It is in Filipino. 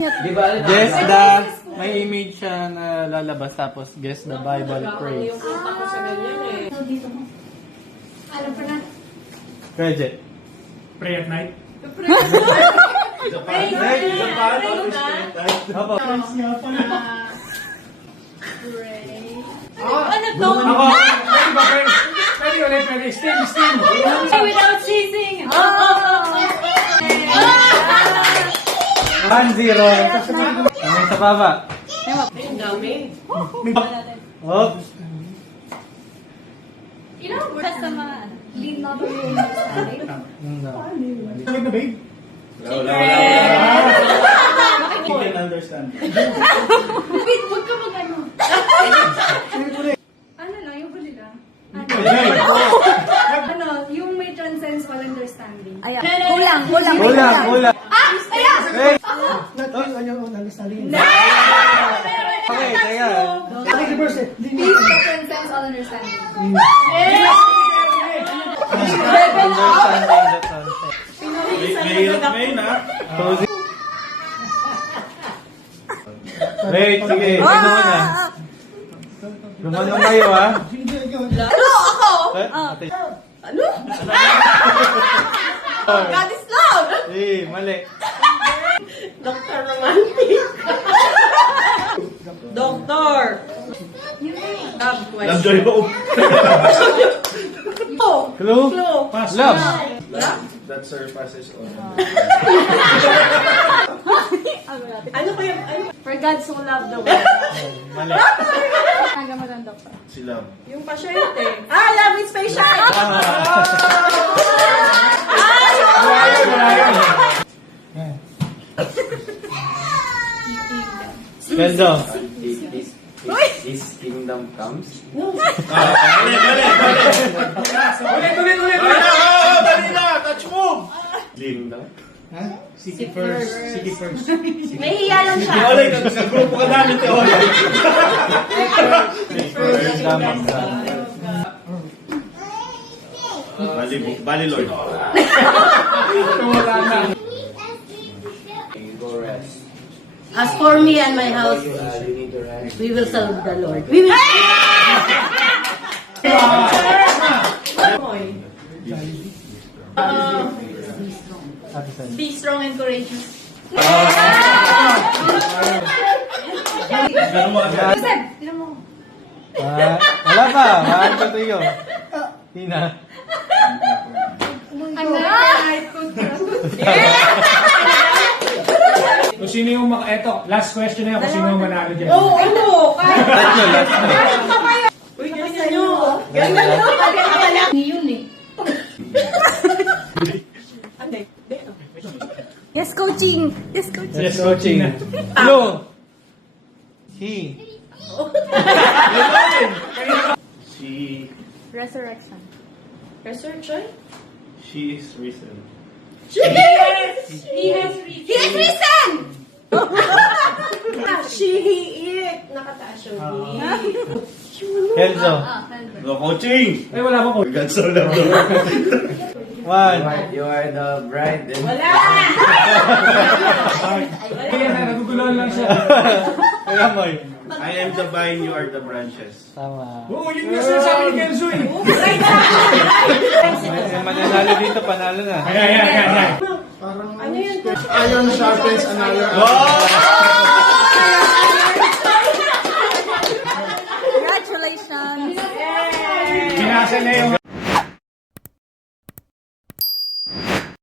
Guess the, may image siya na lalabas tapos guess the Bible phrase. Dito mo. Alam ko na. Credit. Pray at night. Apo. Ano to? Ako, pwede ba, pwede? Pwede ulit, pwede. Steam. Without ceasing. 1-0. Ano sa baba? Ang dami. Oops. Basta sa mga lead not to your understanding. Sagot na, babe? You can understand. Wait, huwag ka mag-ano. Ano lang, yung huli lang. Ano, yung may transcends all understanding. Ayan. Kulang. Kulang. Ayan! Hey! understanding. Okay, teka. Peace that transcends all understanding. Understanding the concept. Wait, sige. Sino na? Lumanong kayo, ha? Ate. Ano? God is love! Eh, mali. Dr. Romantic. Doctor. Love question. Clue? Pass. Love. That surpasses all. Ano kaya? For God so loved the world. Mali. Nagamutan doktor. Si Love. Yung pasyente. Love is patient. Kenzo. His kingdom comes. Ulit. Dali na! Touch move! Kingdom? Siki first. May hiya lang siya. Olay, nag-grupo ka namin, Teola. Bali, Lord. Go rest. As for me and my house, You need to rest. we will serve the Lord. We will. Be strong and courageous. Joseph, tinan mo. Wala pa. Mahal ko tayo. Tina. Ano? Kung sino yung eto, last question na yan, kung sino yung manalo dyan. Tatlo, last na. Uy, ganyan nyo. Yun eh. Yes, coaching. Yes, coaching. Clue. He. She Resurrection. Resurrection? is risen. He has reached. He is risen! He, it. Nakataas yung he. Kenzo. No coaching! Ay, wala ko. God so loved the world. 1. You are the bride. Wala! Ayan, naguguluhan lang siya. Kaya mo eh. I am the vine, you are the branches. Tama. Oo, yun nga sinasabi ni Kenzo eh. May mananalo dito, panalo na. Ayan. Ano yun? Iron sharpens another. Congratulations! Binasa na yung